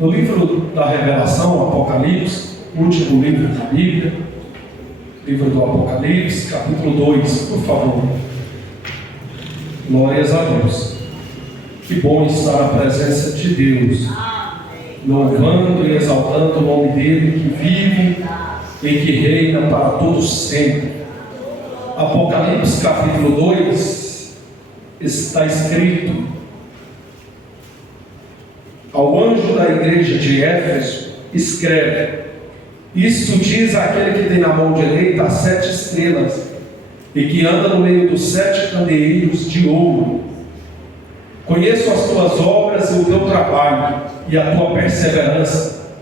No livro da Revelação, Apocalipse, último livro da Bíblia, livro do Apocalipse, capítulo 2, por favor. Glórias a Deus. Que bom estar na presença de Deus, louvando e exaltando o nome dele que vive e que reina para todos sempre. Apocalipse capítulo 2 está escrito: ao anjo da igreja de Éfeso escreve: isto diz aquele que tem na mão direita as 7 estrelas e que anda no meio dos 7 candeeiros de ouro. Conheço as tuas obras e o teu trabalho e a tua perseverança,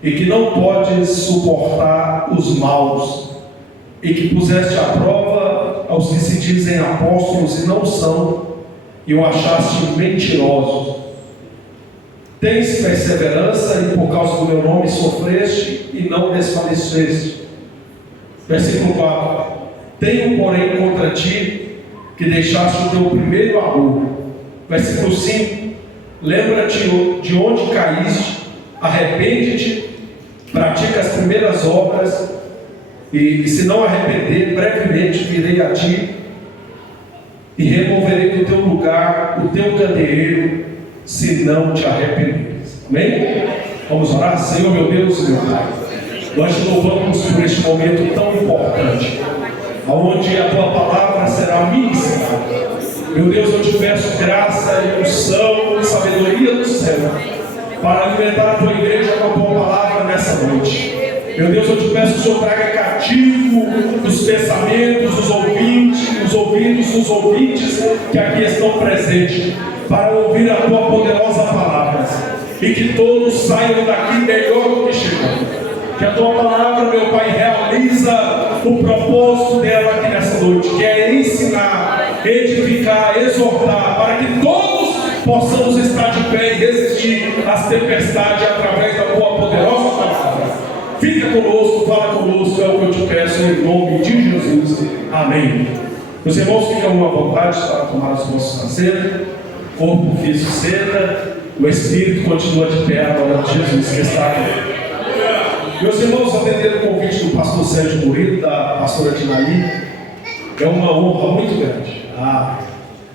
e que não podes suportar os maus, e que puseste à prova aos que se dizem apóstolos e não são, e o achaste mentirosos. Tens perseverança e por causa do meu nome sofreste e não desfaleceste. Versículo 4: tenho porém contra ti que deixaste o teu primeiro amor. Versículo 5: lembra-te de onde caíste, arrepende-te, pratica as primeiras obras, e se não arrepender, brevemente virei a ti e removerei do teu lugar o teu candeeiro, se não te arrependeres. Amém? Vamos orar? Senhor, meu Deus e meu Pai, nós te louvamos por este momento tão importante, onde a tua palavra será ministrada. Meu Deus, eu te peço graça e unção e sabedoria do céu para alimentar a tua igreja com a tua palavra nessa noite. Meu Deus, eu te peço que o Senhor traga cativo os pensamentos dos ouvidos dos ouvintes que aqui estão presentes, para ouvir a tua poderosa palavra, e que todos saiam daqui melhor do que chegou. Que a tua palavra, meu Pai, realiza o propósito dela aqui nessa noite, que é ensinar, edificar, exortar, para que todos possamos estar de pé e resistir às tempestades através da tua poderosa palavra. Fica conosco, fala conosco, é o que eu te peço em nome de Jesus. Amém. Meus irmãos, ficam à vontade para tomar os vossos assentos. O corpo físico senta, o espírito continua de pé agora de Jesus que está aqui. Meus irmãos, atender o convite do pastor Sérgio Murilo, da pastora Tinaí, é uma honra muito grande.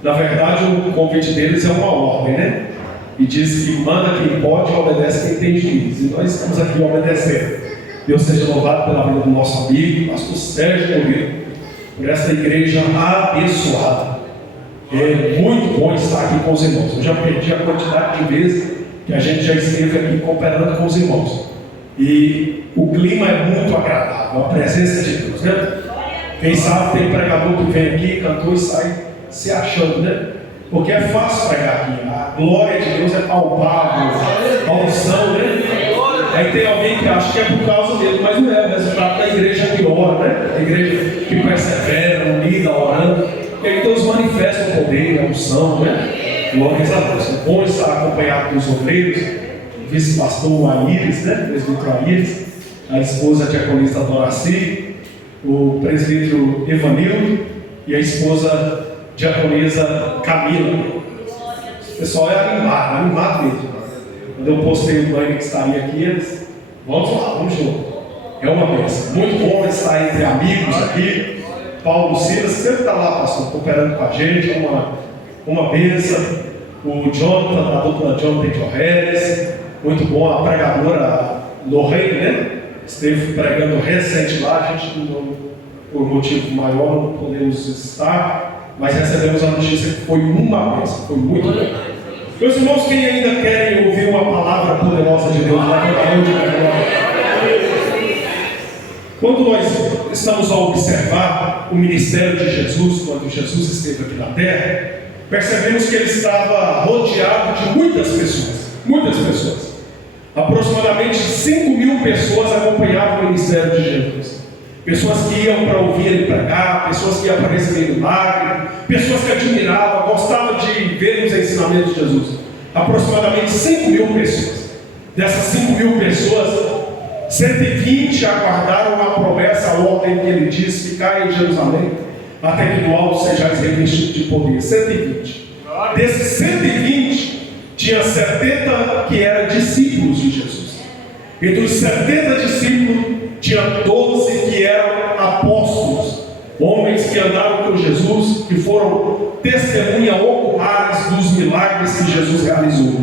Na verdade, o convite deles é uma ordem, né? E diz que manda quem pode e obedece quem tem juízo. E nós estamos aqui obedecendo. Deus seja louvado pela vida do nosso amigo, pastor Sérgio Murilo, por esta igreja abençoada. É muito bom estar aqui com os irmãos. Eu já perdi a quantidade de vezes que a gente já esteve aqui cooperando com os irmãos. E o clima é muito agradável, a presença de Deus, né? Quem sabe tem pregador que vem aqui, cantor e sai se achando, né? Porque é fácil pregar aqui. A glória de Deus é palpável, a unção, né? Aí tem alguém que acha que é por causa dele, mas não é o resultado da igreja que ora, né? A igreja que persevera, unida, orando. E aí Deus manifesta o poder, a unção, né? Glórias a Deus. É bom estar acompanhado dos obreiros, o vice-pastor Aires, né? O presbítero Aires, a esposa diaconista Doraci, o presbítero Evanildo e a esposa diaconisa Camila. O pessoal é animado mesmo. Quando eu postei o banho que estaria aqui, eles, vamos lá, vamos junto. É uma bênção. Muito bom estar entre amigos aqui. Paulo Silas sempre está lá, pastor, cooperando com a gente, é uma bênção. O Jonathan, a dupla Jonathan Torres, muito bom. A pregadora Lorraine, né? Esteve pregando recente lá, a gente não, por motivo maior não podemos estar, mas recebemos a notícia que foi uma bênção, foi muito bom. Meus irmãos, quem ainda querem ouvir uma palavra poderosa de Deus, quando nós estamos a observar o ministério de Jesus, quando Jesus esteve aqui na terra, percebemos que ele estava rodeado de muitas pessoas. Aproximadamente 5.000 pessoas acompanhavam o ministério de Jesus. Pessoas que iam para ouvir ele pregar, pessoas que iam para receber milagre, pessoas que admiravam, gostavam de ver os ensinamentos de Jesus. Aproximadamente 5.000 pessoas. Dessas 5.000 pessoas, 120 aguardaram a promessa, a ordem que ele diz: ficai em Jerusalém, até que do alto sejais revestidos de poder. 120. Desses 120, tinha 70 que eram discípulos de Entre os 70 discípulos, tinha 12 que eram apóstolos, homens que andaram com Jesus, que foram testemunha oculares dos milagres que Jesus realizou.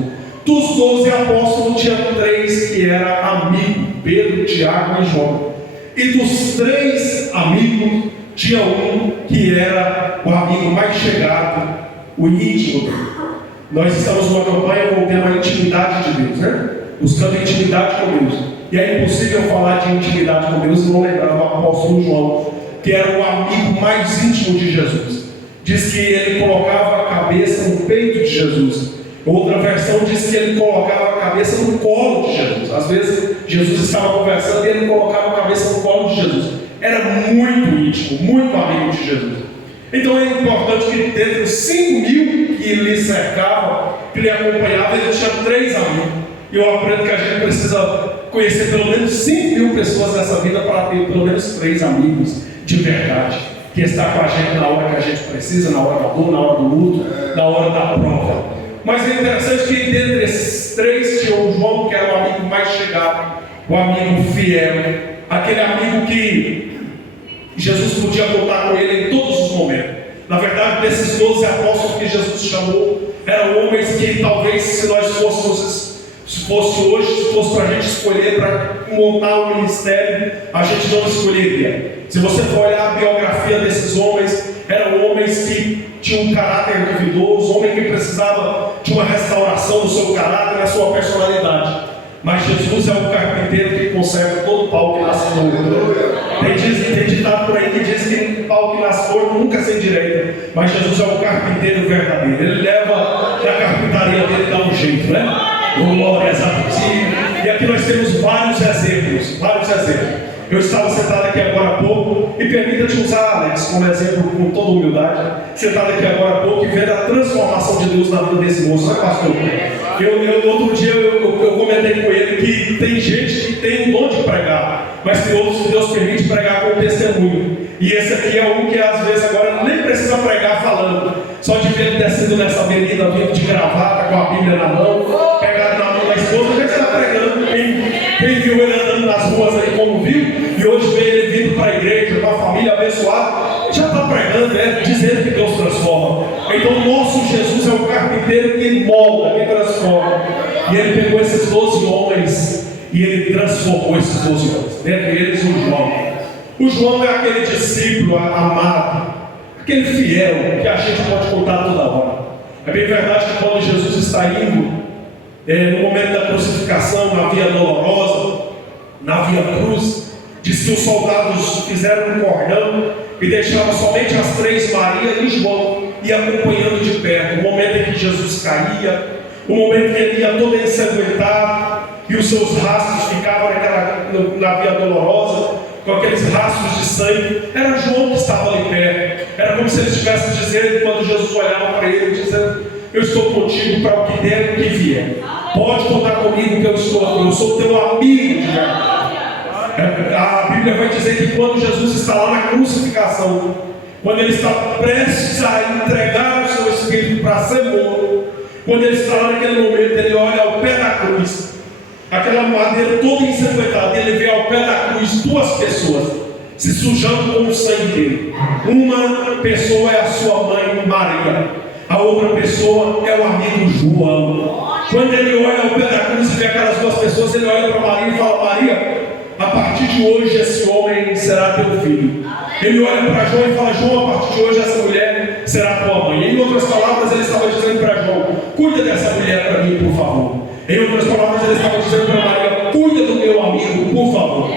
Dos 12 apóstolos, tinha 3 que eram amigos, Pedro, Tiago e João. E dos 3 amigos, tinha um que era o amigo mais chegado, o íntimo. Nós estamos numa campanha com o tema intimidade de Deus, né? Buscando intimidade com Deus. E é impossível falar de intimidade com Deus e não lembrar do apóstolo João, que era o amigo mais íntimo de Jesus. Diz que ele colocava a cabeça no peito de Jesus. Outra versão diz que ele colocava a cabeça no colo de Jesus. Às vezes Jesus estava conversando e ele colocava a cabeça no colo de Jesus. Era muito íntimo, muito amigo de Jesus. Então é importante que dentre os 5.000 que lhe cercavam, que lhe acompanhavam, ele tinha 3 amigos. E eu aprendo que a gente precisa conhecer pelo menos 5.000 pessoas nessa vida para ter pelo menos 3 amigos de verdade, que está com a gente na hora que a gente precisa, na hora da dor, na hora do luto, na hora da prova. Mas é interessante que dentre esses 3 tinha o João, que era o amigo mais chegado, o amigo fiel, aquele amigo que Jesus podia contar com ele em todos os momentos. Na verdade, desses 12 apóstolos que Jesus chamou, eram homens que talvez se nós fosse hoje, se fosse para a gente escolher para montar um ministério, a gente não escolheria. Se você for olhar a biografia desses homens, eram homens que tinham um caráter duvidoso, homens que precisavam de uma restauração do seu caráter, da sua personalidade. Mas Jesus é o carpinteiro que conserva todo pau que nasce torto. Tem ditado por aí que diz que pau que nasce torto nunca se endireita. Mas Jesus é o carpinteiro verdadeiro. Ele leva da carpintaria dele, dá um jeito, né? Glórias a Deus. E aqui nós temos vários exemplos. Eu estava sentado aqui agora há pouco, e permita-te usar, Alex, como exemplo, com toda humildade, sentado aqui agora há pouco e vendo a transformação de Deus na vida desse moço, né, pastor? Outro dia eu comentei com ele que tem gente que tem o dom de pregar, mas tem outros que Deus permite pregar com testemunho. E esse aqui é um que às vezes agora nem precisa pregar falando, só de ver ele descendo nessa avenida, vindo de gravata, com a Bíblia na mão, pegado na mão da esposa, já está pregando. Quem viu ele andando nas ruas aí, como viu, e hoje vê ele vindo para a igreja, para a família abençoada, já está pregando, né? Dizendo que Deus transforma. Então o nosso Jesus é o carpinteiro que molda, que transforma. E ele pegou esses 12 homens e ele transformou esses 12 homens. Dentre eles o João. O João é aquele discípulo amado, aquele fiel que a gente pode contar toda hora. É bem verdade que quando Jesus está indo, no momento da crucificação, na via dolorosa, na via cruz, diz que os soldados fizeram um cordão e deixavam somente as 3, Maria e João, e acompanhando de perto. O momento em que Jesus caía, o momento em que ele ia todo ensanguentado, e os seus rastros ficavam na via dolorosa, com aqueles rastros de sangue. Era João que estava ali perto. Era como se ele estivesse dizendo, quando Jesus olhava para ele, dizendo: eu estou contigo para o que der e o que vier. Pode contar comigo que eu estou aqui. Eu sou teu amigo de verdade. A Bíblia vai dizer que quando Jesus está lá na crucificação, quando ele está prestes a entregar o seu espírito para ser morto, quando ele está lá naquele momento, ele olha ao pé da cruz, aquela madeira toda ensanguentada, ele vê ao pé da cruz 2 pessoas se sujando com o sangue dele. Uma pessoa é a sua mãe Maria, a outra pessoa é o amigo João. Quando ele olha ao pé da cruz e vê aquelas 2 pessoas, ele olha para Maria e fala: Maria, a partir de hoje esse homem será teu filho. Ele olha para João e fala: João, a partir de hoje essa mulher será tua mãe. Em outras palavras, ele estava dizendo para João: cuida dessa mulher para mim, por favor. Em outras palavras, ele estava dizendo para Maria: cuida do meu amigo, por favor.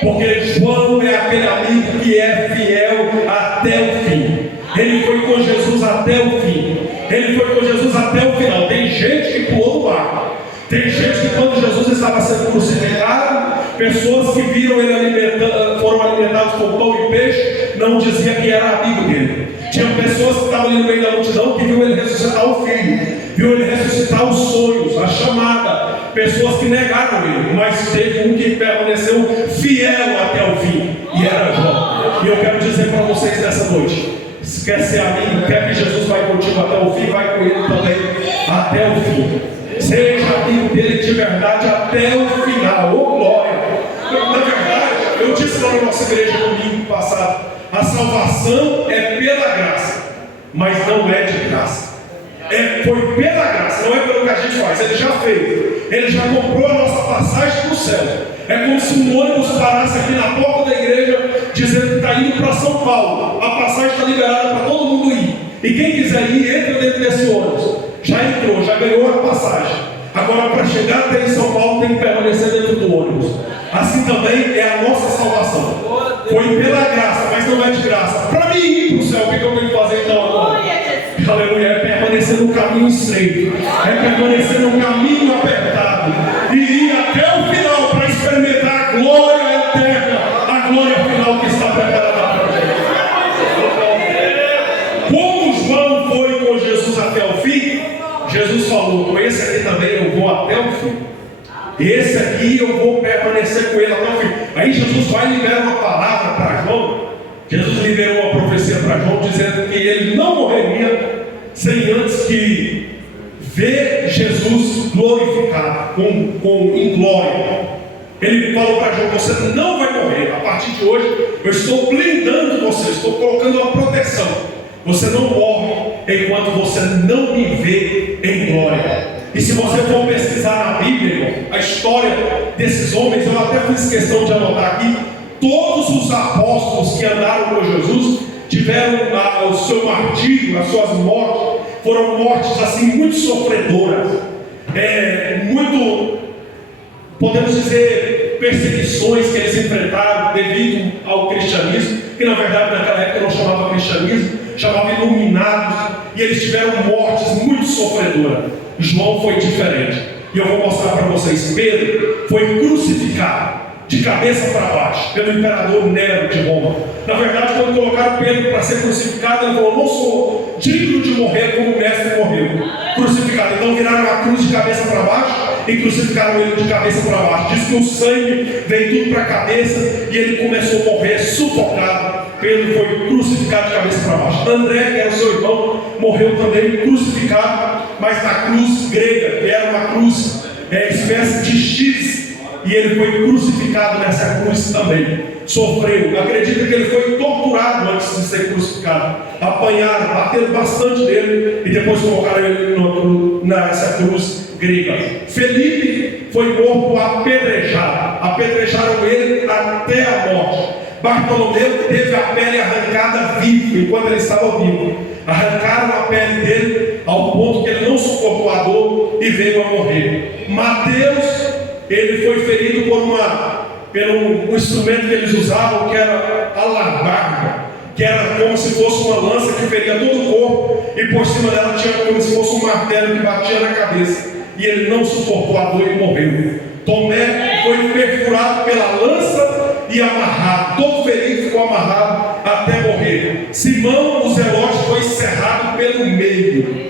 Porque João é aquele amigo que é fiel até o fim. Ele foi com Jesus até o fim. Ele foi com Jesus até o final. Tem gente que pulou do barco. Tem gente que quando Jesus estava sendo crucificado, pessoas que viram ele foram alimentados com pão e peixe, não diziam que era amigo dele. Tinha pessoas que estavam ali no meio da multidão que viu ele ressuscitar o filho, viu ele ressuscitar os sonhos, a chamada. Pessoas que negaram ele, mas teve um que permaneceu fiel até o fim, e era João. E eu quero dizer para vocês nessa noite: se quer ser amigo, quer que Jesus vai contigo até o fim, vai com ele também até o fim. Seja amigo dele de verdade até o final. pregação na nossa igreja domingo passado. A salvação é pela graça, mas não é de graça. Foi pela graça, não é pelo que a gente faz. Ele já fez, ele já comprou a nossa passagem para o céu. É como se um ônibus parasse aqui na porta da igreja, dizendo que está indo para São Paulo. A passagem está liberada para todo mundo ir. E quem quiser ir, entra dentro desse ônibus. Já entrou, já ganhou a passagem. Agora, para chegar até em São Paulo, tem que permanecer dentro do ônibus. Assim também é a nossa salvação. Foi pela graça, mas não é de graça. Para mim ir para o céu, o que eu tenho que fazer então agora? Aleluia, é permanecer no caminho estreito, é permanecer no caminho apertado e ir até o final para experimentar a glória eterna, a glória final que está preparada para a gente. Como João foi com Jesus até o fim, Jesus falou: com esse aqui também eu vou até o fim. Esse aqui eu vou permanecer com ele até o fim. Aí Jesus vai e libera uma palavra para João. Jesus liberou uma profecia para João, dizendo que ele não morreria sem antes que ver Jesus glorificado, em glória. Ele falou para João: você não vai morrer. A partir de hoje eu estou blindando você, estou colocando uma proteção. Você não morre enquanto você não me vê em glória. E se você for pesquisar na Bíblia, irmão, a história desses homens, eu até fiz questão de anotar aqui. Todos os apóstolos que andaram com Jesus tiveram o seu martírio, as suas mortes, foram mortes assim muito sofredoras, muito, podemos dizer, perseguições que eles enfrentaram devido ao cristianismo, que na verdade naquela época não chamava cristianismo, chamava iluminados, e eles tiveram mortes muito sofredoras. João foi diferente, e eu vou mostrar para vocês. Pedro foi crucificado de cabeça para baixo pelo imperador Nero de Roma. Na verdade, quando colocaram Pedro para ser crucificado, ele falou: não sou digno de morrer como o mestre morreu, crucificado. Então viraram a cruz de cabeça para baixo e crucificaram ele de cabeça para baixo. Diz que o sangue veio tudo para a cabeça e ele começou a morrer sufocado. Pedro foi crucificado de cabeça para baixo. André, que era o seu irmão, morreu também crucificado, mas na cruz grega, que era uma cruz espécie de X. E ele foi crucificado nessa cruz também. Sofreu. Acredita que ele foi torturado antes de ser crucificado. Apanharam, bateram bastante nele e depois colocaram ele nessa cruz grega. Felipe foi morto apedrejado. Apedrejaram ele até a morte. Bartolomeu teve a pele arrancada vivo, enquanto ele estava vivo. Arrancaram a pele dele ao ponto que ele não suportou a dor e veio a morrer. Mateus, ele foi ferido pelo um instrumento que eles usavam, que era a labarga, que era como se fosse uma lança que feria todo o corpo, e por cima dela tinha como se fosse um martelo que batia na cabeça, e ele não suportou a dor e morreu. Tomé foi perfurado pela lança e amarrado, todo ferido, ficou amarrado até morrer. Simão, o Zelote, foi cerrado pelo meio.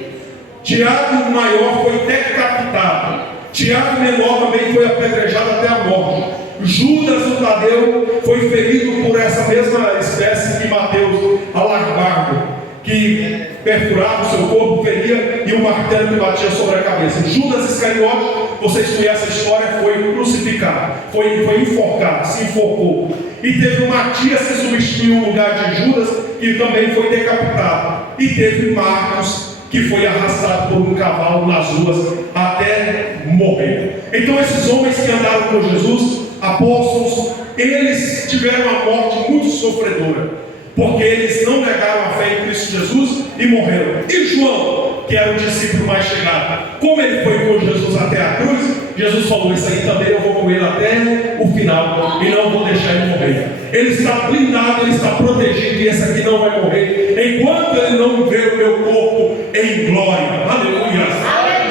Tiago, o maior, foi decapitado. Tiago, menor, também foi apedrejado até a morte. Judas, o Tadeu, foi ferido por essa mesma espécie que Mateus, a labarga, que perfurava o seu corpo, feria, e o martelo que batia sobre a cabeça. Judas Iscariote, vocês conhecem a história, foi crucificado, foi enforcado, se enforcou. E teve o Matias que substituiu o lugar de Judas, que também foi decapitado. E teve Marcos, que foi arrastado por um cavalo nas ruas até morrer. Então esses homens que andaram com Jesus, apóstolos, eles tiveram uma morte muito sofredora, porque eles não negaram a fé em Cristo Jesus e morreram. E João, que era o discípulo mais chegado, como ele foi com Jesus até a cruz, Jesus falou: isso aí também eu vou com ele até o final e não vou deixar ele morrer. Ele está blindado, ele está protegido, e esse aqui não vai morrer enquanto ele não vê o meu corpo em glória. Aleluia!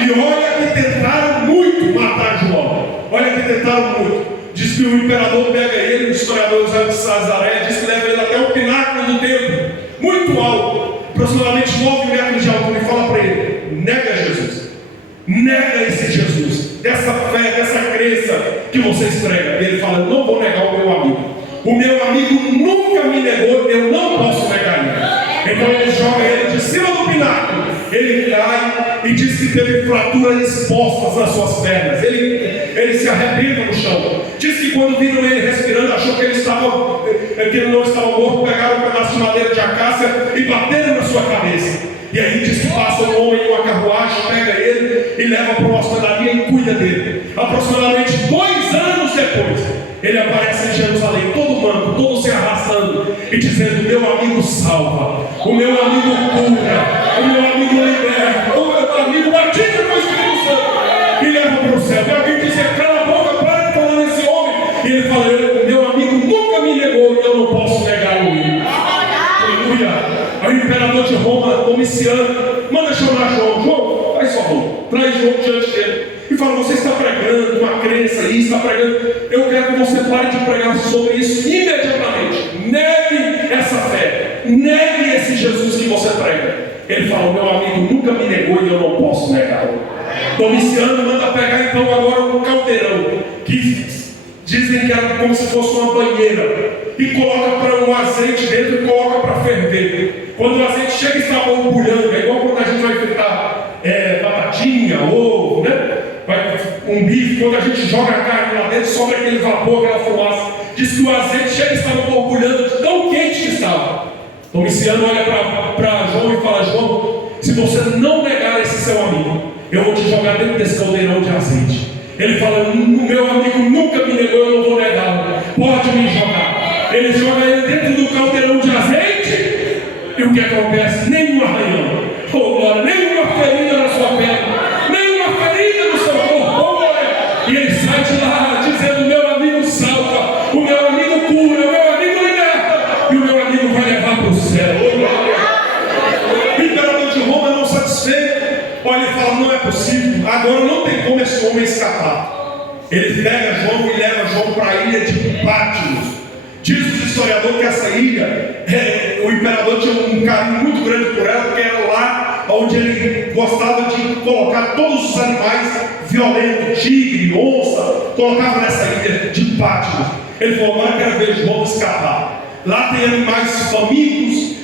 E olha que tentaram muito matar João. Olha que tentaram muito. Diz que o imperador pega ele, o historiador José de Sazaré, diz que leva ele até o pináculo do templo, muito alto, aproximadamente 9 metros de altura, e fala para ele: nega Jesus, nega esse Jesus, dessa fé, dessa crença que vocês pregam. E ele fala: eu não vou negar o meu amigo. O meu amigo nunca me negou, eu não posso negar ele. Então ele joga ele de cima do pináculo, ele cai e diz que teve fraturas expostas nas suas pernas. Ele se arrebenta no chão. Diz que quando viram ele respirando, achou achou que ele não estava morto, pegaram um pedaço de madeira de acácia e bateram na sua cabeça. E aí diz que passa um homem em uma carruagem, pega ele e leva para uma hospedaria e cuida dele. Aproximadamente 2 anos depois, ele aparece em Jerusalém, todo manco, todo se arrastando e dizendo: meu amigo salva, o meu amigo cura, o meu amigo liberta, o meu amigo batiza com o Espírito Santo e leva para o céu. E alguém diz: cala a boca, para de falar nesse homem. E ele fala: meu amigo nunca me negou e eu não posso negá-lo. Aleluia. Aí o imperador de Roma, Domiciano, manda chamar João. João, faz favor, traz João diante dele e fala: você está pregando uma crença aí, está pregando, eu quero que você pare de pregar sobre isso imediatamente. Negue essa fé, negue esse Jesus que você prega. Ele fala: meu amigo nunca me negou e eu não posso negá-lo. Domiciano manda pegar então agora um caldeirão, que dizem que era como se fosse uma banheira, e coloca para um azeite dentro e coloca para ferver. Quando o azeite chega e está borbulhando, é igual quando a gente vai fritar batatinha, ovo, né? Um bife, quando a gente joga a carne lá dentro, sobra aquele vapor, aquela fumaça. Diz que o azeite chega e estava borbulhando de tão quente que estava. Domiciano olha para João e fala: João, se você não negar esse seu amigo, eu vou te jogar dentro desse caldeirão de azeite. Ele fala: meu amigo nunca me negou, eu não vou negá-lo, pode me jogar. Ele joga ele dentro do caldeirão de azeite, e o que acontece? Nenhum arranhão, oh glória, nenhuma ferida na sua perna, nenhuma ferida no seu corpo, oh glória. E ele sai de lá dizendo: meu amigo salva, o meu amigo cura, o meu amigo liberta, e o meu amigo vai levar para o céu, oh glória. O imperador de Roma, não satisfeito, olha e fala: não é possível, agora não tem como esse homem escapar. Ele pega João e leva João para a ilha de Patmos. Diz o historiador que essa ilha, o imperador tinha um carinho muito grande por ela, porque era lá onde ele gostava de colocar todos os animais violentos, tigre, onça, colocava nessa ilha de Patmos. Ele falou: agora quero ver João escapar. Lá tem animais famintos,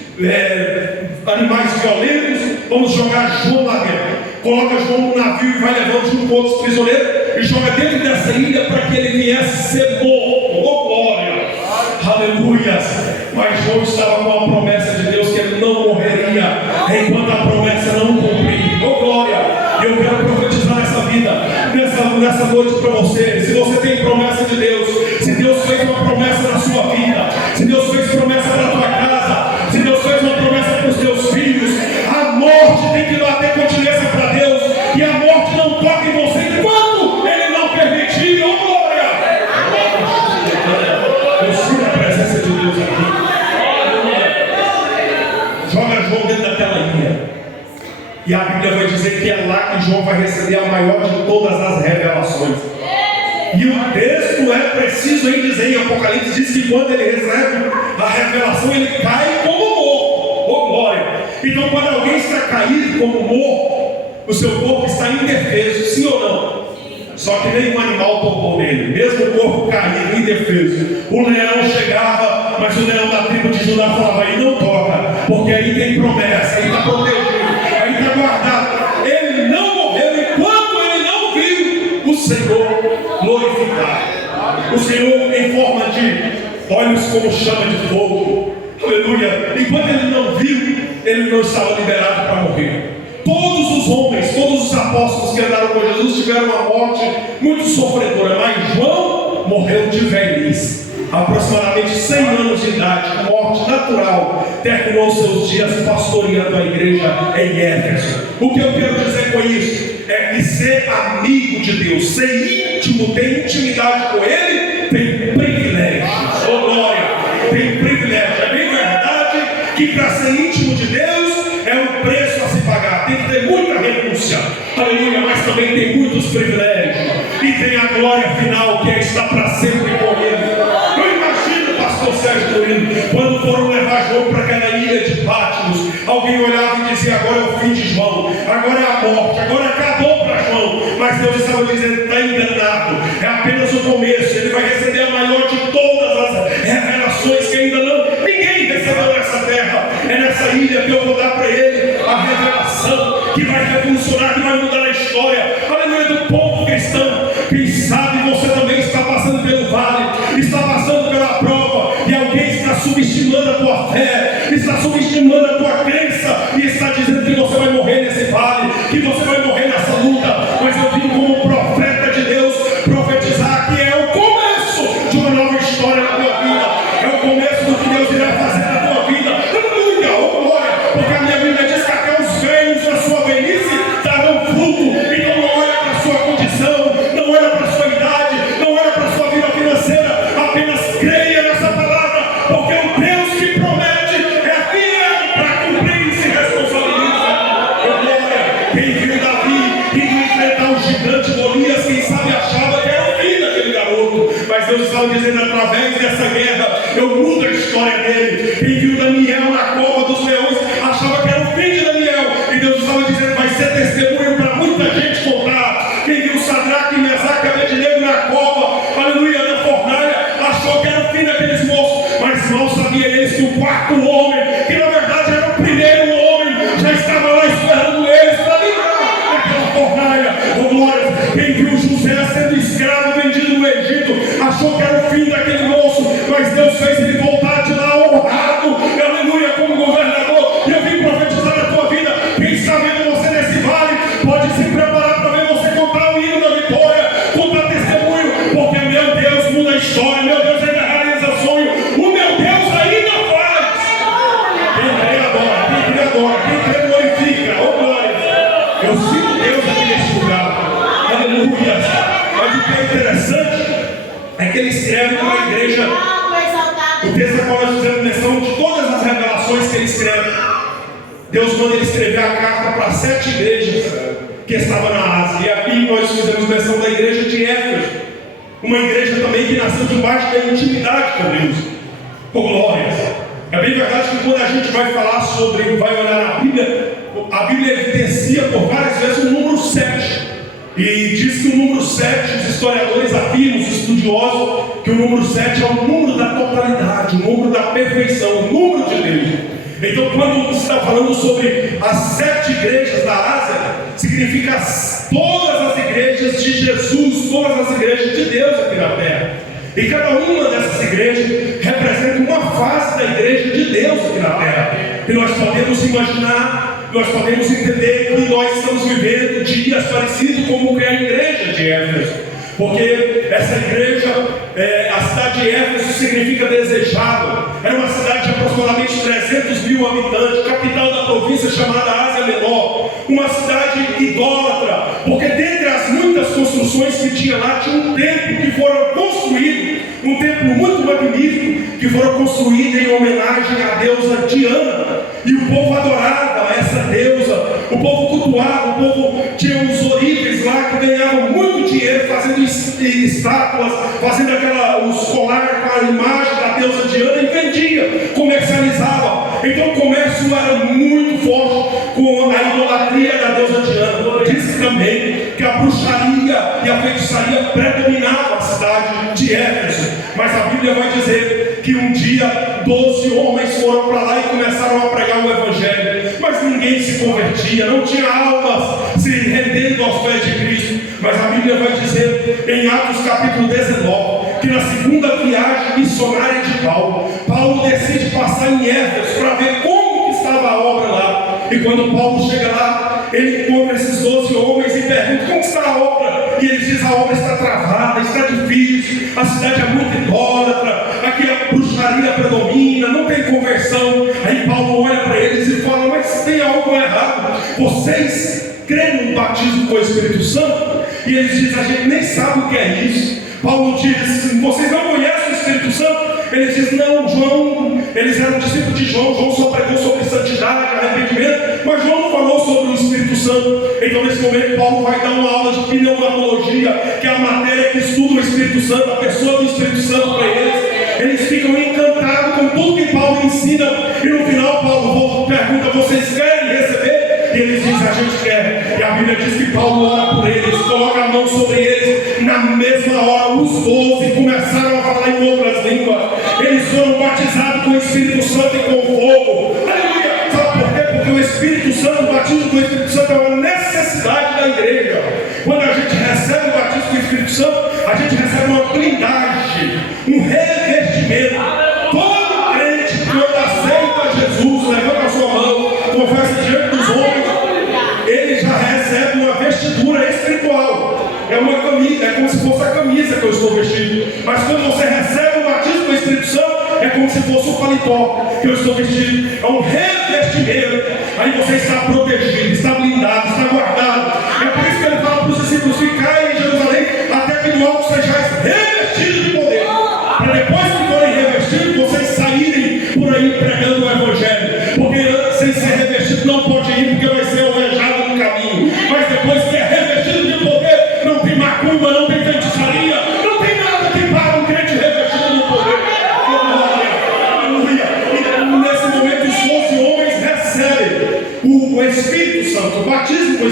animais violentos, vamos jogar João lá dentro. Coloca João no navio e vai levando junto com outros prisioneiros e joga dentro dessa ilha para que ele viesse ser morto. Oh glória, aleluia. Mas João estava com a promessa de Deus que ele não morreria enquanto a promessa não cumprir. Oh glória. Eu quero profetizar nessa vida, nessa noite para você. Se você tem promessa de Deus, se Deus fez uma promessa na sua vida, se Deus fez promessa para a tua casa, se Deus fez uma promessa para os teus filhos, a morte tem que bater continência para Deus, e a morte não toca em você enquanto Ele não permitir. Oh glória! Eu sinto a presença de Deus aqui. Joga João dentro daquela ilha, e a Bíblia vai dizer que é lá que João vai receber a maior de todas as revelações. E o texto é preciso em dizer, em Apocalipse diz que quando ele recebe a revelação, ele cai como morto. Oh glória! Então, quando alguém está caído como morto, o seu corpo está indefeso, sim ou não? Só que nenhum animal tocou nele, mesmo o corpo caído, indefeso. O leão chegava, mas o leão da tribo de Judá falava: aí não toca, porque aí tem promessa, aí está protegido, aí está guardado. Ele não morreu enquanto ele não viu o Senhor glorificado, o Senhor em forma de olhos como chama de fogo. Aleluia. Enquanto ele não viu, ele não estava liberado para morrer. Todos os homens, todos os apóstolos que andaram com Jesus tiveram uma morte muito sofredora, mas João morreu de velhice, aproximadamente 100 anos de idade, morte natural. Terminou seus dias pastoreando a igreja em Éfeso. O que eu quero dizer com isso é que ser amigo de Deus, ser íntimo, ter intimidade com Ele, tem privilégios. Oh glória! Tem privilégio. É bem verdade que para ser íntimo de Deus é um preço a se pagar, tem que ter muita renúncia, aleluia, mas também tem muitos privilégios, e tem a glória final que é estar para sempre com Ele. Eu imagino, pastor Sérgio Torino, quando foram levar João para aquela ilha de Patmos, alguém olhava e dizia: agora é o fim de João, agora é a morte, agora acabou para João. Mas Deus estava dizendo: está enganado, é apenas o começo, ele vai receber a maior de todas as revelações que ainda ninguém recebeu nessa terra. É nessa ilha que eu vou dar para ele a revelação que vai revolucionar, que vai mudar a história, aleluia, do povo cristão. Quem sabe você também está passando pelo vale, está passando pela prova, Deus estava dizendo: através dessa guerra eu mudo a história dele. Quem viu Daniel na cova dos leões achava que era o fim de Daniel, e Deus estava dizendo: vai ser testemunho para muita gente contar. Quem viu Sadraque, Mesaque e Abednego na cova, aleluia, na fornalha, achou que era o fim daqueles moços, mas mal sabia eles que o quarto homem, que na verdade era o primeiro homem, já estava lá esperando eles para livrar daquela fornalha. Oh glória! Quem viu José sendo escravo vendido no Egito achou que era o fim daquele moço, mas Deus fez ele voltar de lá honrado, aleluia, como governador. E eu vim profetizar na tua vida. Quem está vendo você nesse vale pode se preparar para ver você contar o hino da vitória, contar testemunho, porque meu Deus muda a história, meu Deus ainda realiza sonho, o meu Deus ainda faz. Quem crê adora, quem crê adora, quem crê glorifica. Oh glória! Eu sinto Deus aqui neste lugar, aleluia. Mas o que é interessante é que ele escreve para a igreja. O texto é qual nós fizemos menção de todas as revelações que ele escreve. Deus manda ele escrever a carta para 7 igrejas que estavam na Ásia. E aqui nós fizemos menção da igreja de Éfeso, uma igreja também que nasceu debaixo da intimidade com Deus. Com glórias. É bem verdade que quando a gente vai falar sobre, vai olhar na Bíblia, a Bíblia evidencia por várias vezes o número 7. E diz que o número 7, os historiadores afirmam, os estudiosos, que o número 7 é o número da totalidade, o número da perfeição, o número de Deus. Então, quando você está falando sobre as 7 igrejas da Ásia, significa todas as igrejas de Jesus, todas as igrejas de Deus aqui na terra. E cada uma dessas igrejas representa uma fase da igreja de Deus aqui na terra. E nós podemos imaginar, nós podemos entender que nós estamos vivendo dias parecidos como que a igreja de Éfeso. Porque essa igreja, a cidade de Éfeso significa desejado. Era uma cidade de aproximadamente 300 mil habitantes, capital da província chamada Ásia Menor. Uma cidade idólatra, porque dentre as muitas construções que tinha lá, tinha um templo que foram construídos, um templo muito magnífico, que foram construídos em homenagem à deusa Diana. E o povo adorava essa deusa, o povo cultuava, o povo tinha uns oríveis lá que ganhavam muito dinheiro fazendo estátuas, fazendo os colares com a imagem da deusa Diana e vendia, comercializava. Então o comércio era muito forte com a idolatria da deusa Diana. Diz também que a bruxaria e a feitiçaria predominavam a cidade de Éfeso. Mas a Bíblia vai dizer que um dia 12 homens foram para lá e começaram a pregar o Evangelho, mas ninguém se convertia, não tinha almas se rendendo aos pés de Cristo. Mas a Bíblia vai dizer em Atos capítulo 19 que na segunda viagem missionária de Paulo decide passar em Éfeso para ver como que estava a obra lá. E quando Paulo chega lá, ele encontra esses 12 homens e pergunta: como está a obra? E eles dizem: a obra está travada, está difícil, a cidade é muito idólatra, aqui a bruxaria predomina, não tem conversão. Aí Paulo olha para eles e fala: mas tem algo errado, vocês creem no batismo com o Espírito Santo? E eles dizem: a gente nem sabe o que é isso. Paulo diz: vocês não conhecem o Espírito Santo? Eles dizem: não, João, eles eram discípulos de João, João só pregou sobre santidade, arrependimento, mas João não falou sobre o Espírito Santo. Então nesse momento Paulo vai dar uma aula de pneumatologia, que é a matéria que estuda o Espírito Santo, a pessoa do Espírito Santo para eles. Eles ficam encantados com tudo que Paulo ensina, e no final Paulo pergunta: vocês querem receber? E eles dizem: a gente quer. E a Bíblia diz que Paulo ora por eles, coloca a mão sobre eles, na mesma hora os 12 começaram a falar em outras línguas. Eles foram batizados com o Espírito Santo e com fogo. Aleluia! Sabe por quê? Porque o Espírito Santo, o batismo com o Espírito Santo é uma necessidade da igreja. Quando a gente recebe o batismo com o Espírito Santo, a gente recebe uma blindagem, um revestimento. Todo crente, quando aceita Jesus, levanta a sua mão, confessa diante dos homens, ele já recebe uma vestidura espiritual. É uma camisa, é como se fosse a camisa que eu estou vestido. Mas quando você recebe o batismo com o Espírito Santo, é como se fosse o paletó que eu estou vestido. É um revestimento. Aí você está protegido, está blindado, está guardado. É por isso que ele fala para os discípulos: ficai em Jerusalém até que do alto sejais revestidos de poder, para depois que forem revestidos, vocês saírem por aí pregando o Evangelho. Porque sem ser revestido não pode ir, porque vai ser alvejado no caminho. Mas depois que é revestido de poder, não tem macumba, não tem feitiçaria, não tem nada que para um crente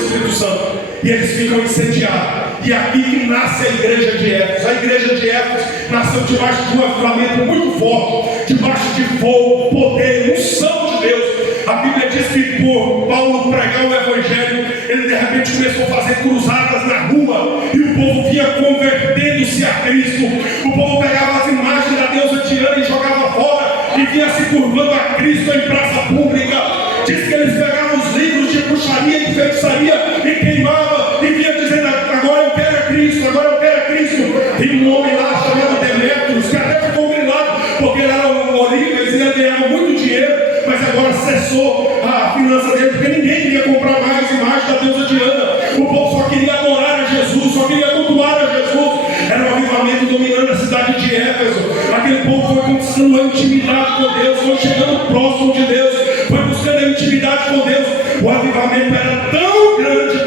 Espírito Santo. E eles ficam incendiados. E aqui que nasce a igreja de Éfeso. A igreja de Éfeso nasceu debaixo de um avivamento muito forte, debaixo de fogo, poder, unção de Deus. A Bíblia diz que por Paulo pregar o Evangelho, ele de repente começou a fazer cruzadas na rua, e o povo vinha convertendo-se a Cristo. O povo pegava as imagens da deusa Diana e jogava fora, e vinha se curvando a Cristo em praça pública. Diz que eles pegavam os livros de bruxaria e de feitiçaria e queimavam, e vinha dizendo: agora eu quero a Cristo, agora eu quero a Cristo. E um homem lá chamado Demétrios, que até ficou grilado, porque ele era um Olímpicos e ele ganhava muito dinheiro, mas agora cessou a finança dele, porque ninguém queria comprar mais imagem da deusa Diana. O povo só queria adorar a Jesus, só queria cultuar a Jesus. Era um avivamento dominando a cidade de Éfeso. Aquele povo foi conquistando a intimidade com Deus, foi chegando próximo de Deus, foi buscando a intimidade com Deus. O avivamento era tão grande,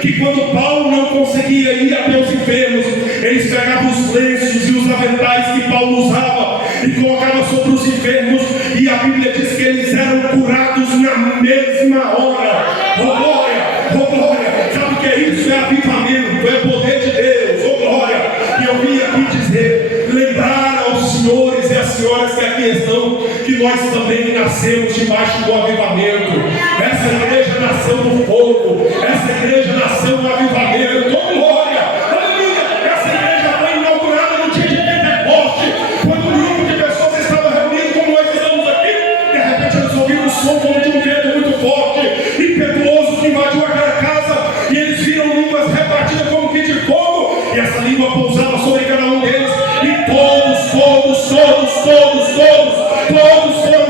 que quando Paulo não conseguia ir até os enfermos, eles pegavam os lenços e os aventais que Paulo usava e colocavam sobre os enfermos, e a Bíblia diz que eles eram curados na mesma hora. Oh glória, oh glória! Sabe o que é isso? É avivamento, é poder de Deus, oh glória! E eu vim aqui dizer, lembrar aos senhores e às senhoras que aqui estão, que nós também nascemos debaixo do avivamento. Essa igreja nasceu no fogo, essa igreja nasceu no avivamento, oh glória! Aleluia! Essa igreja foi inaugurada no dia de Pentecoste, quando um grupo de pessoas estava reunido como nós estamos aqui. De repente eles ouviram um som como de um vento muito forte, impetuoso, que invadiu aquela casa, e eles viram línguas repartidas como que de fogo, e essa língua pousava sobre cada um deles, e todos foram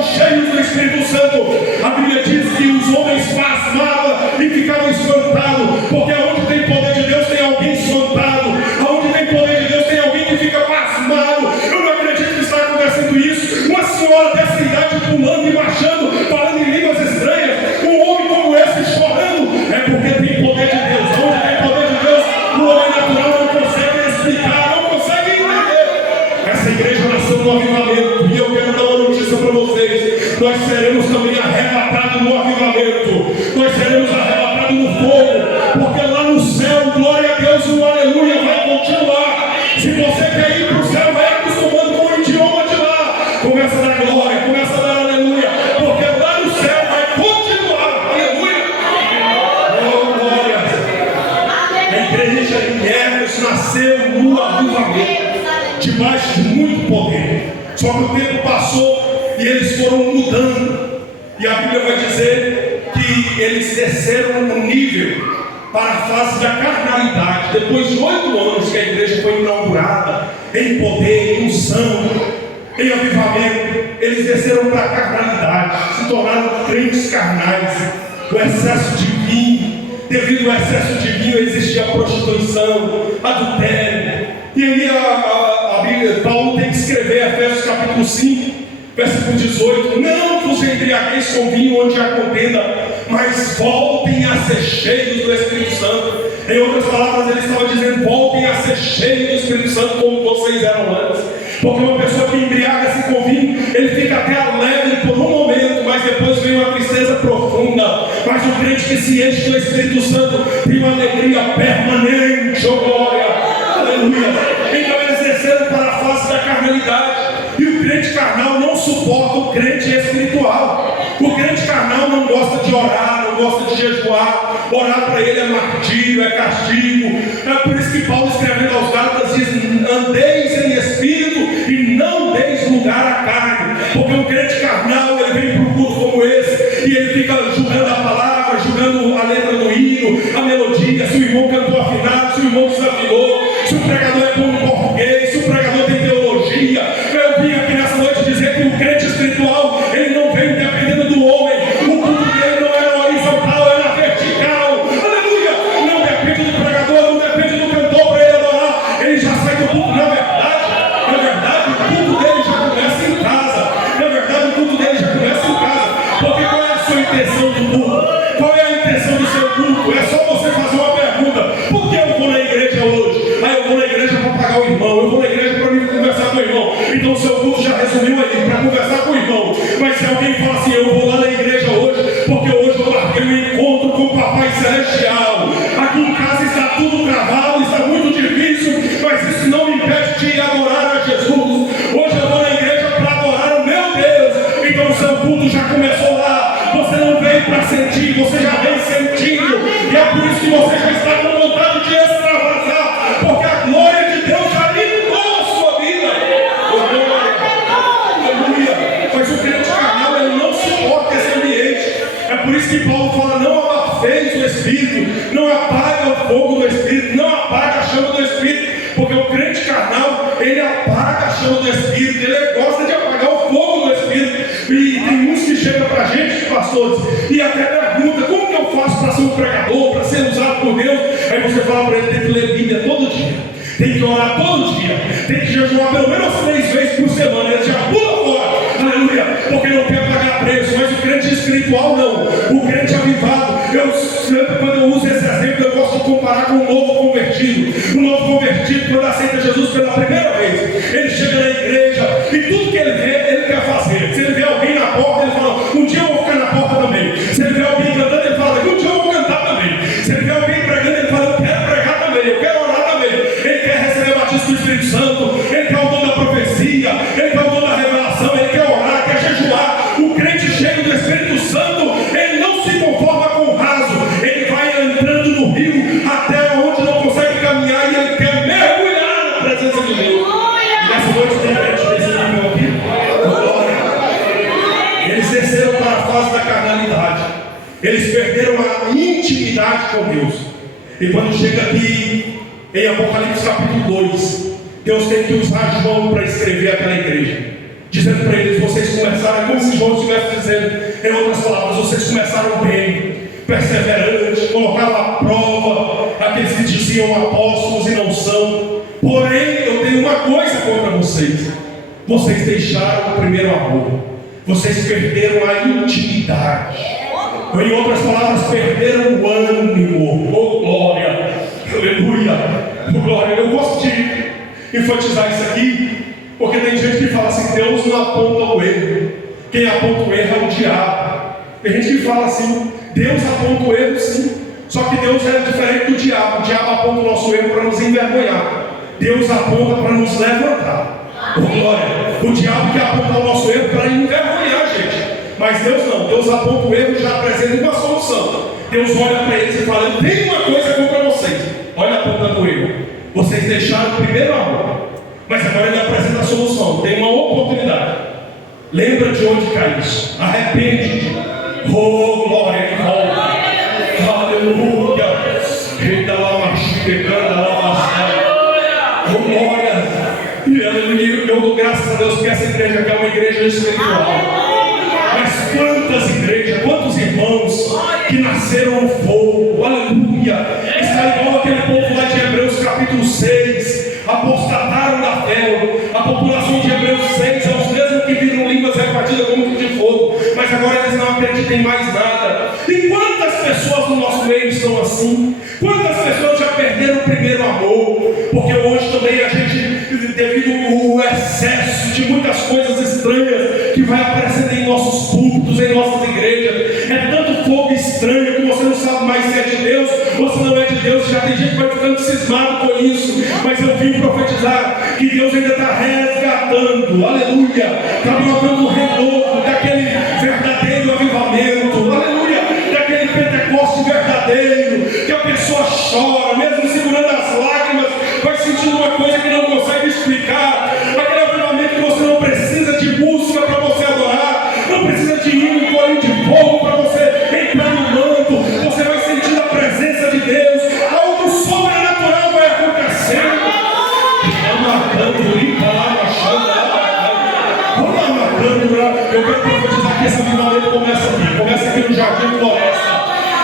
cheios do Espírito Santo. A Bíblia diz que os homens pasmavam e ficavam espantados, porque aonde tem poder de Deus tem alguém espantado, aonde tem poder de Deus tem alguém que fica pasmado. Eu não acredito que está acontecendo isso. Uma senhora dessa idade pulando e marchando, falando em línguas estranhas, um homem como esse chorando, é porque tem poder de Deus. Aonde tem poder de Deus, o homem natural não consegue explicar, não consegue entender. Essa igreja nasceu no avivamento, e eu quero dar uma notícia para vocês: nós seremos também arrebatados no avivamento, nós seremos arrebatados no fogo, porque lá no céu, glória a Deus, o aleluia vai continuar. Se você quer ir para o céu, vai acostumando com o idioma de lá, começa a dar glória, começa a dar aleluia, porque lá no céu vai continuar, aleluia. Oh glória! A igreja em Éfeso nasceu no avivamento, debaixo de muito poder. Só que o tempo passou e eles foram mudando, e a Bíblia vai dizer que eles desceram no nível para a fase da carnalidade. Depois de 8 anos que a igreja foi inaugurada em poder, em unção, em avivamento, eles desceram para a carnalidade, se tornaram crentes carnais. O excesso de vinho, devido ao excesso de vinho existia a prostituição, adultério. E aí a Bíblia, Paulo tem que escrever Efésios capítulo 5, versículo 18: não vos embriagueis com vinho onde há contenda, mas voltem a ser cheios do Espírito Santo. Em outras palavras, ele estava dizendo: voltem a ser cheios do Espírito Santo como vocês eram antes. Porque uma pessoa que embriaga-se com vinho, ele fica até alegre por um momento, mas depois vem uma tristeza profunda. Mas o crente que se enche do Espírito Santo tem uma alegria permanente, oh glória, aleluia. Então eles desceram para a face da carnalidade, e o crente carnal não suporta o crente espiritual. O crente carnal não gosta de orar, não gosta de jejuar. Orar para ele é martírio, é castigo. É por isso que Paulo, escrevendo aos Gálatas, diz: andeis em espírito e não deis lugar à carne. Porque um crente carnal, ele vem para um culto como esse e ele fica julgando a palavra, julgando a letra do hino, a melodia, se o irmão cantou afinado, se o irmão desafinou, se o pregador é bom em português, se o pregador tem teologia. Eu vim aqui nessa noite dizer que o crente espiritual, ele não vem dependendo do homem. O culto dele não é na horizontal, é na vertical, aleluia. Não depende do pregador, não depende do cantor para ele adorar. Ele já sai do culto. Na verdade, o culto dele já começa em casa. Na verdade, o culto dele já começa em casa. Porque qual é a sua intenção do culto? Qual é a intenção do seu culto? É só você fazer uma pergunta: por que eu vou na igreja hoje? Eu vou na igreja para pagar o irmão, eu vou na igreja para me conversar com o irmão. Então o seu culto já resumiu ali, para conversar com o irmão. Mas se alguém fala assim: eu vou lá na igreja hoje, porque hoje eu marquei um encontro com o Papai Celestial, Porque o crente carnal, ele apaga a chama do Espírito, ele gosta de apagar o fogo do Espírito. E tem muitos que chegam para a gente, pastores, e até pergunta: como que eu faço para ser um pregador, para ser usado por Deus? Aí você fala para ele: tem que ler Bíblia todo dia, tem que orar todo dia, tem que jejuar pelo menos 3 vezes por semana. Ele já pula fora, aleluia, porque não quer pagar preço. Mas o crente espiritual não, o crente avivado, eu sempre, quando eu uso esse exemplo, eu gosto de comparar com um novo convertido. Um novo convertido, quando aceita Jesus pela primeira vez, ele chega na igreja e tudo que ele vê, ele quer fazer. Se ele vê alguém na porta, ele fala: um dia eu vou ficar na porta também. Se ele vê alguém cantando, ele fala: um dia eu vou cantar também. Se ele vê alguém pregando, ele fala: eu quero pregar também, eu quero orar também. Ele quer receber o batismo do Espírito Santo, ele quer o dom da profecia, ele quer o dom da revelação, ele quer orar, quer jejuar. O crente cheio do Espírito Santo, ele não se conforma com o raso, ele vai entrando no rio até onde não consegue caminhar, e ele quer mergulhar na presença de Deus. E nessa noite tem crente desse nível aqui. Eles desceram para a fase da carnalidade, eles perderam a intimidade com Deus. E quando chega aqui em Apocalipse capítulo 2, Deus tem que usar João para escrever aquela igreja, dizendo para eles: vocês começaram, como se João estivesse dizendo, em outras palavras, vocês começaram bem, perseverantes, colocaram à prova aqueles que diziam apóstolos e não são. Porém, eu tenho uma coisa contra vocês: vocês deixaram o primeiro amor, vocês perderam a intimidade. Ou, em outras palavras, perderam o ânimo. Oh glória, aleluia, oh glória. Eu gosto de enfatizar isso aqui, porque tem gente que fala assim: Deus não aponta o erro, quem aponta o erro é o diabo. Tem gente que fala assim: Deus aponta o erro, sim, só que Deus é diferente do diabo. O diabo aponta o nosso erro para nos envergonhar, Deus aponta para nos levantar. Oh glória. O diabo quer apontar o nosso erro para envergonhar a gente, mas Deus não. Deus aponta o erro e já apresenta uma solução. Deus olha para eles e fala: eu tenho uma coisa contra vocês. Olha apontando o erro: vocês deixaram o primeiro amor. Mas agora ele apresenta a solução. Tem uma oportunidade. Lembra de onde caíste, arrepende-te. Oh glória, e volta. Aleluia. Eita lá, machicando lá, oh glória. E aleluia. Eu dou graças a Deus porque essa igreja aqui é uma igreja espiritual. Mas quantas igrejas, quantos irmãos que nasceram no fogo, aleluia. Está igual aquele povo lá de Hebreus capítulo 6, apostataram da fé. A população de Hebreus 6 é os mesmos que viram línguas repartidas como de fogo, mas agora eles não acreditam em mais nada. E quantas pessoas no nosso meio estão assim? Quantas pessoas já perderam o primeiro amor? Porque hoje também a gente, devido ao excesso de muitas coisas estranhas que vai aparecendo em nossos púlpitos, em nossas igrejas, é tanto fogo estranho que você não sabe mais se é de Deus ou se não é de Deus. Já tem gente que vai ficando cismado com isso, mas eu vim profetizar que Deus ainda está resgatando, aleluia, está botando um renovo daquele verdadeiro avivamento, aleluia, daquele Pentecoste verdadeiro, que a pessoa chora, mesmo segurando as lágrimas, vai sentindo uma coisa que não consegue explicar, aquele avivamento que você não precisa de música para você adorar, não precisa de hino, corinho de fogo para você entrar no manto, você vai sentindo a presença de Deus, algo sobrenatural vai acontecendo. Eu quero profetizar que esse avivamento começa aqui no Jardim Floresta,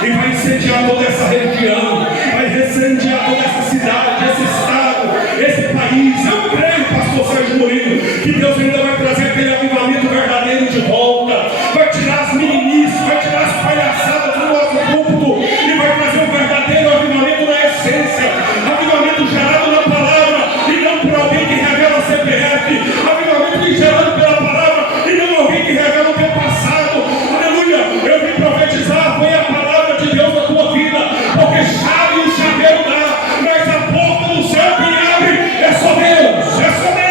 e vai incendiar toda essa região, vai incendiar toda essa cidade, esse estado, esse país. Eu creio, pastor Sérgio Murilo, que Deus ainda vai trazer aquele avivamento verdadeiro de volta, vai tirar as meninices, vai tirar as palhaçadas do nosso púlpito e vai trazer um verdadeiro avivamento na essência, avivamento gerado na palavra e não por alguém que revela a CPF, avivamento gerado pela palavra e não alguém que revela o teu passado. Aleluia. Eu vim profetizar, foi a palavra de Deus na tua vida, porque chave o chaveiro dá, mas a porta do céu quem abre é só Deus, é só Deus.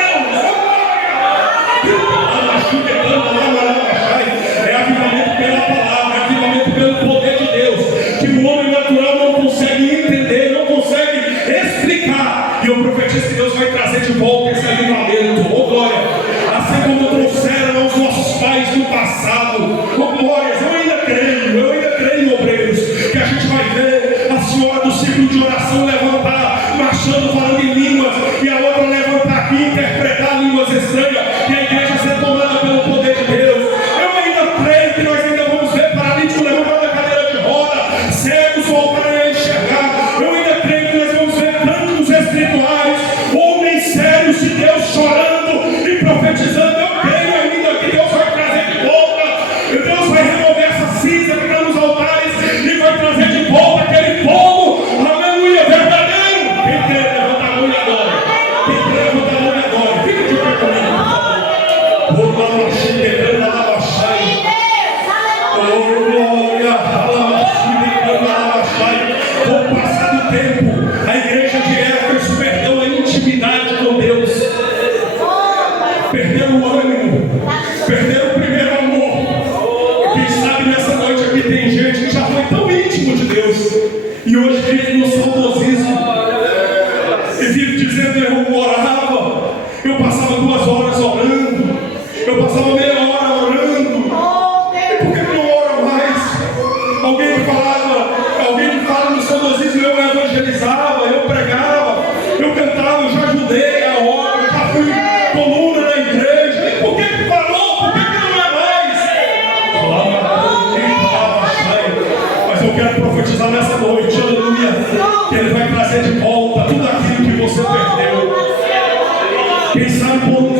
É avivamento pela palavra, é avivamento pelo poder de Deus, que o homem natural não consegue entender, não consegue explicar. E eu profetizo que Deus vai trazer de volta esse avivamento. Oh glória, assim como trouxeram aos nossos pais no passado. Oh glórias, eu ainda creio, obreiros, que a gente vai ver a senhora do ciclo de oração levantar, marchando, falando em línguas, eu orava, eu passava 2 horas orando, eu passava meia hora orando. E por que eu não oro mais? Alguém me fala no saudosismo, eu evangelizava, eu pregava, eu cantava, eu já ajudei a obra, eu já fui coluna na igreja. E por que falou? Por que não é mais? Mas eu quero profetizar nessa noite, aleluia, que Ele vai trazer de volta tudo aquilo que você perdeu. Quem sabe por